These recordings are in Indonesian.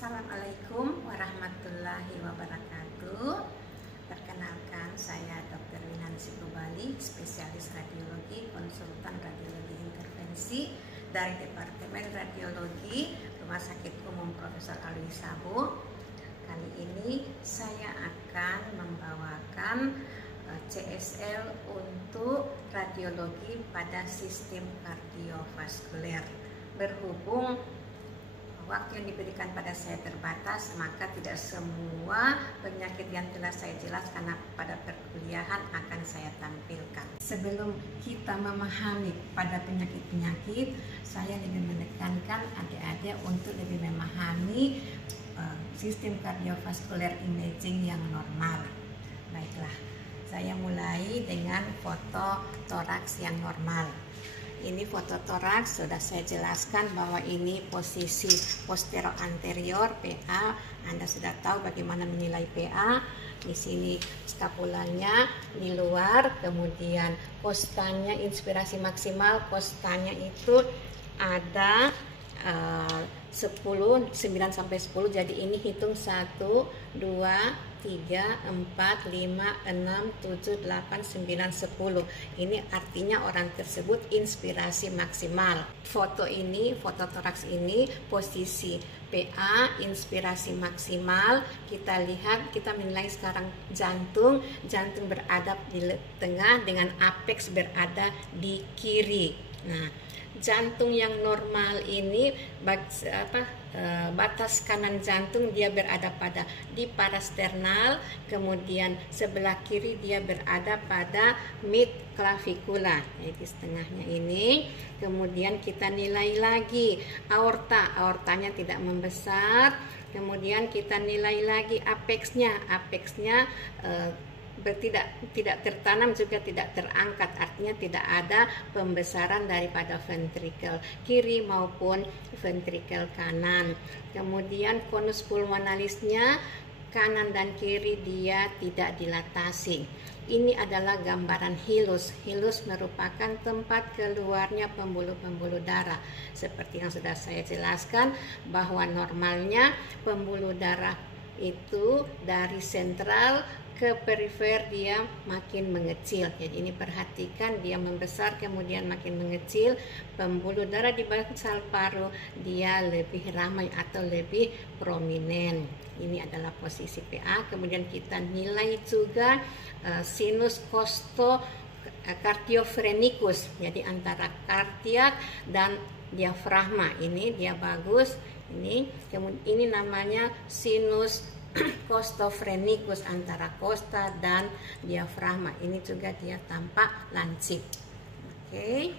Assalamualaikum warahmatullahi wabarakatuh. Perkenalkan, saya Dr. Winansi Bali, spesialis radiologi, konsultan radiologi intervensi dari Departemen Radiologi Rumah Sakit Umum Profesor Alwi Sabu. Kali ini saya akan membawakan CSL untuk radiologi pada sistem kardiovaskuler. Berhubung waktu yang diberikan pada saya terbatas, maka tidak semua penyakit yang telah saya jelaskan pada perkuliahan akan saya tampilkan. Sebelum kita memahami pada penyakit-penyakit, saya lebih menekankan adik-adik untuk lebih memahami sistem kardiovaskuler imaging yang normal. Baiklah, saya mulai dengan foto toraks yang normal. Ini foto toraks, sudah saya jelaskan bahwa ini posisi posterior-anterior PA. Anda sudah tahu bagaimana menilai PA. Di sini skapulanya di luar, kemudian kostanya inspirasi maksimal, kostanya itu ada 9 sampai 10. Jadi ini hitung 1, 2, 3, 4, 5, 6, 7, 8, 9, 10. Ini artinya orang tersebut inspirasi maksimal. Foto ini, foto toraks ini, posisi PA, inspirasi maksimal. Kita lihat, kita menilai sekarang jantung. Jantung berada di tengah dengan apex berada di kiri. Nah, jantung yang normal ini batas kanan jantung dia berada pada di parasternal, kemudian sebelah kiri dia berada pada mid clavicula, yaitu setengahnya ini. Kemudian kita nilai lagi aortanya tidak membesar. Kemudian kita nilai lagi apexnya tidak tertanam juga tidak terangkat, artinya tidak ada pembesaran daripada ventrikel kiri maupun ventrikel kanan. Kemudian konus pulmonalisnya kanan dan kiri dia tidak dilatasi. Ini adalah gambaran hilus. Hilus merupakan tempat keluarnya pembuluh-pembuluh darah. Seperti yang sudah saya jelaskan bahwa normalnya pembuluh darah itu dari sentral ke perifer dia makin mengecil. Jadi ini perhatikan, dia membesar kemudian makin mengecil. Pembuluh darah di bangsal paru dia lebih ramai atau lebih prominent. Ini adalah posisi PA. Kemudian kita nilai juga sinus costo cardiophrenikus. Jadi antara kardiak dan diafragma ini dia bagus. Ini namanya sinus costophrenikus antara costa dan diafragma. Ini juga dia tampak lancip. Oke.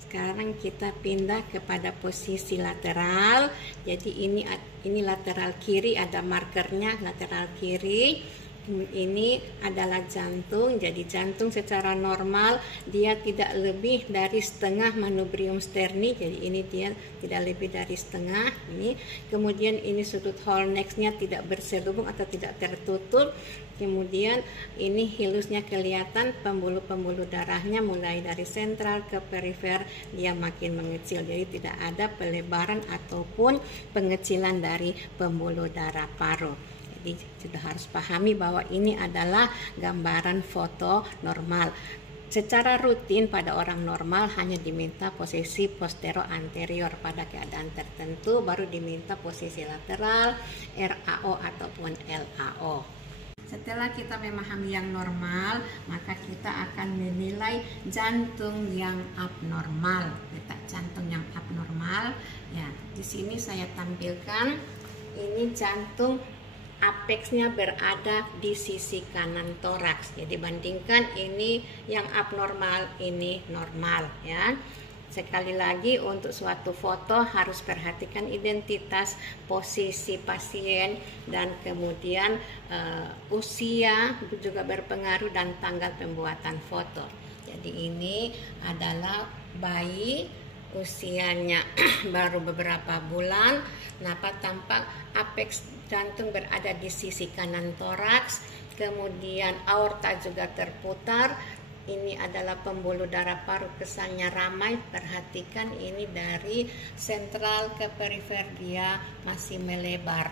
Sekarang kita pindah kepada posisi lateral. Jadi ini lateral kiri, ada markernya lateral kiri. Ini adalah jantung. Jadi jantung secara normal dia tidak lebih dari setengah manubrium sterni. Jadi ini dia tidak lebih dari setengah. Ini kemudian ini sudut Holnexnya tidak berselubung atau tidak tertutup. Kemudian ini hilusnya kelihatan, pembuluh-pembuluh darahnya mulai dari sentral ke perifer dia makin mengecil. Jadi tidak ada pelebaran ataupun pengecilan dari pembuluh darah paru. Jadi sudah harus pahami bahwa ini adalah gambaran foto normal. Secara rutin pada orang normal hanya diminta posisi posterior anterior, pada keadaan tertentu baru diminta posisi lateral, RAO ataupun LAO. Setelah kita memahami yang normal, maka kita akan menilai jantung yang abnormal. Letak jantung yang abnormal. Ya, di sini saya tampilkan ini jantung. Apexnya berada di sisi kanan toraks. Jadi bandingkan ini yang abnormal, ini normal ya. Sekali lagi untuk suatu foto harus perhatikan identitas, posisi pasien dan kemudian usia juga berpengaruh dan tanggal pembuatan foto. Jadi ini adalah bayi usianya baru beberapa bulan. Tampak apex jantung berada di sisi kanan toraks, kemudian aorta juga terputar. ini adalah pembuluh darah paru, kesannya ramai. Perhatikan ini dari sentral ke perifer dia masih melebar.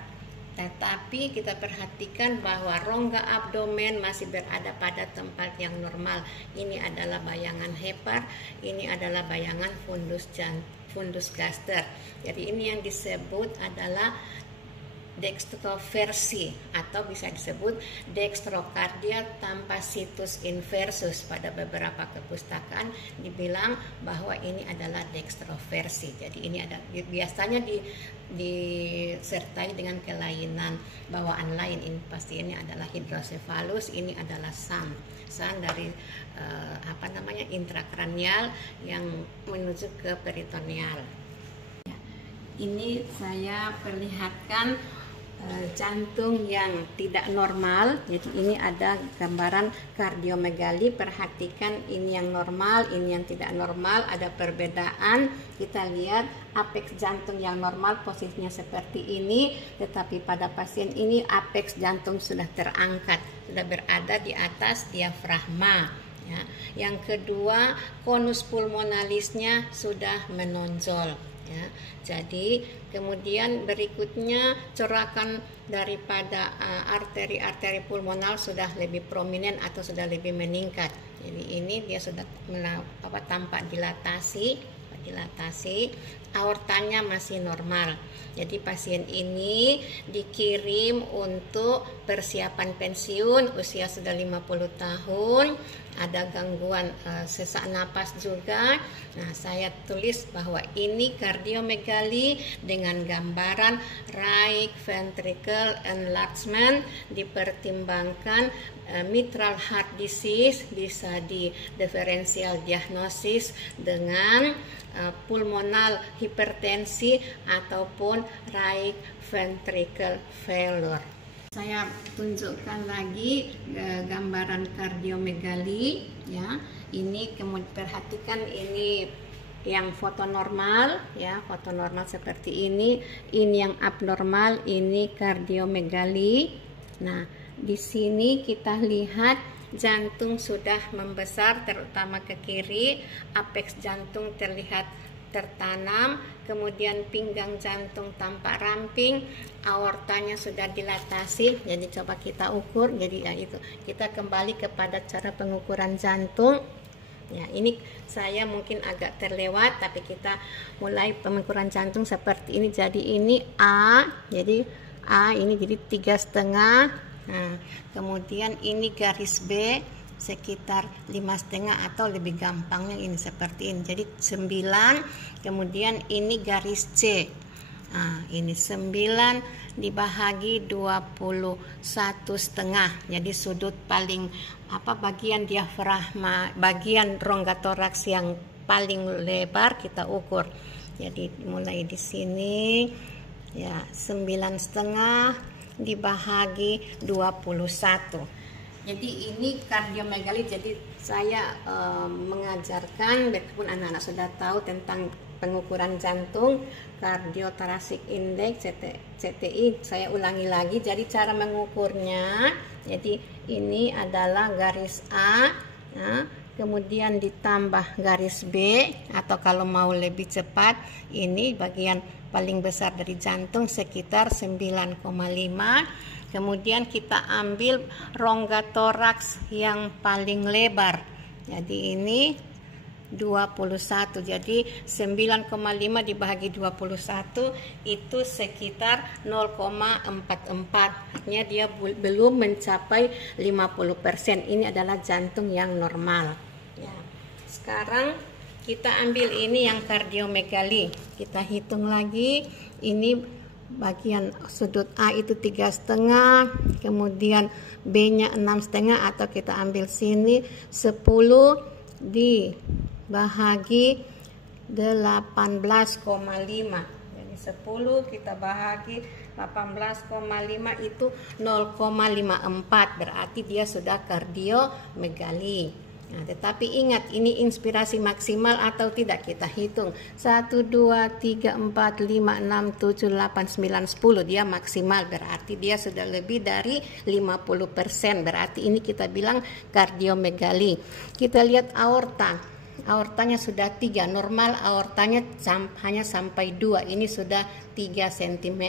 Tetapi kita perhatikan bahwa rongga abdomen masih berada pada tempat yang normal. Ini adalah bayangan hepar, ini adalah bayangan fundus gaster. Jadi ini yang disebut adalah dextroversi atau bisa disebut dextrokardia tanpa situs inversus. Pada beberapa kepustakaan dibilang bahwa ini adalah dextroversi. Jadi ini ada biasanya disertai dengan kelainan bawaan lain. Ini pasti ini adalah hidrosefalus, ini adalah SAM dari intrakranial yang menuju ke peritoneal. Ini saya perlihatkan jantung yang tidak normal. Jadi ini ada gambaran kardiomegali. Perhatikan ini yang normal, ini yang tidak normal, ada perbedaan. Kita lihat apeks jantung yang normal posisinya seperti ini, tetapi pada pasien ini apeks jantung sudah terangkat, sudah berada di atas diafragma. Ya. Yang kedua, konus pulmonalisnya sudah menonjol. Ya, jadi kemudian berikutnya corakan daripada arteri-arteri pulmonal sudah lebih prominent atau sudah lebih meningkat. Jadi ini dia sudah tampak dilatasi, aortanya masih normal. Jadi pasien ini dikirim untuk persiapan pensiun, usia sudah 50 tahun, ada gangguan sesak napas juga. Nah, saya tulis bahwa ini kardiomegali dengan gambaran right ventricle enlargement, dipertimbangkan mitral heart disease, bisa di differential diagnosis dengan pulmonal hipertensi ataupun right ventricle failure. Saya tunjukkan lagi gambaran kardiomegali, ya. Ini kemudian perhatikan ini yang foto normal, ya, foto normal seperti ini yang abnormal, ini kardiomegali. Nah, di sini kita lihat jantung sudah membesar, terutama ke kiri, apeks jantung terlihat tertanam, kemudian pinggang jantung tampak ramping, aortanya sudah dilatasi. Jadi coba kita ukur. Jadi ya itu, kita kembali kepada cara pengukuran jantung. Ya, ini saya mungkin agak terlewat, tapi kita mulai pengukuran jantung seperti ini. Jadi ini A, jadi A ini jadi 3,5. Nah, kemudian ini garis B sekitar 5,5 atau lebih gampangnya ini seperti ini. Jadi 9, kemudian ini garis C. Nah, ini 9 dibahagi 21,5. Jadi sudut paling bagian diafragma, bagian rongga toraks yang paling lebar kita ukur. Jadi mulai di sini ya 9,5 dibahagi 21. Jadi ini kardiomegali. Jadi saya mengajarkan, meskipun anak-anak sudah tahu tentang pengukuran jantung, Cardiothoracic Index CTI, saya ulangi lagi. Jadi cara mengukurnya, jadi ini adalah garis A, ya, kemudian ditambah garis B, atau kalau mau lebih cepat, ini bagian paling besar dari jantung sekitar 9,5. Kemudian kita ambil rongga toraks yang paling lebar. Jadi ini 21. Jadi 9,5 dibagi 21 itu sekitar 0,44. Artinya dia belum mencapai 50%. Ini adalah jantung yang normal. Ya. Sekarang kita ambil ini yang kardiomegali. Kita hitung lagi. Ini bagian sudut A itu 3,5, kemudian B-nya 6,5, atau kita ambil sini 10 dibahagi 18,5. Jadi 10 kita bahagi 18,5 itu 0,54, berarti dia sudah kardiomegali. Nah, tetapi ingat, ini inspirasi maksimal atau tidak, kita hitung 1, 2, 3, 4, 5, 6, 7, 8, 9, 10, dia maksimal, berarti dia sudah lebih dari 50%, berarti ini kita bilang kardiomegali. Kita lihat aortanya sudah 3, normal aortanya hanya sampai 2, ini sudah 3 cm.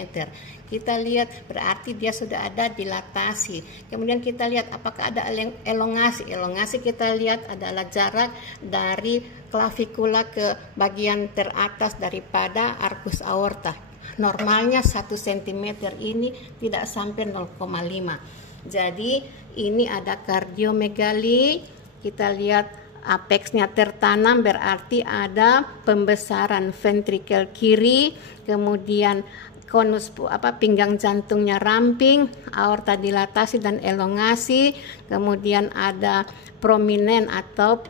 Kita lihat berarti dia sudah ada dilatasi. Kemudian kita lihat apakah ada elongasi. Elongasi kita lihat adalah jarak dari klavikula ke bagian teratas daripada arkus aorta. Normalnya 1 cm, ini tidak sampai 0,5. Jadi ini ada kardiomegali. Kita lihat apexnya tertanam, berarti ada pembesaran ventrikel kiri, kemudian konus pinggang jantungnya ramping, aorta dilatasi dan elongasi, kemudian ada prominen atau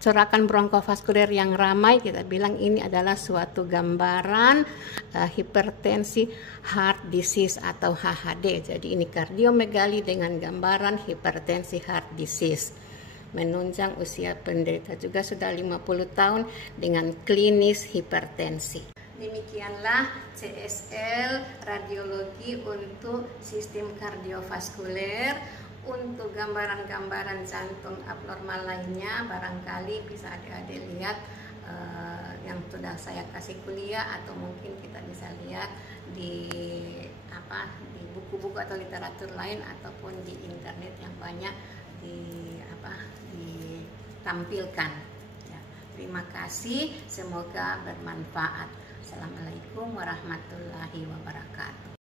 corakan bronkofaskuler yang ramai. Kita bilang ini adalah suatu gambaran hipertensi heart disease atau HHD. Jadi ini kardiomegali dengan gambaran hipertensi heart disease. Menunjang usia penderita juga sudah 50 tahun dengan klinis hipertensi. Demikianlah CSL radiologi untuk sistem kardiovaskuler. Untuk gambaran-gambaran jantung abnormal lainnya barangkali bisa adik-adik lihat yang sudah saya kasih kuliah, atau mungkin kita bisa lihat di buku-buku atau literatur lain, ataupun di internet yang banyak ditampilkan. Ya, terima kasih, semoga bermanfaat. Assalamualaikum warahmatullahi wabarakatuh.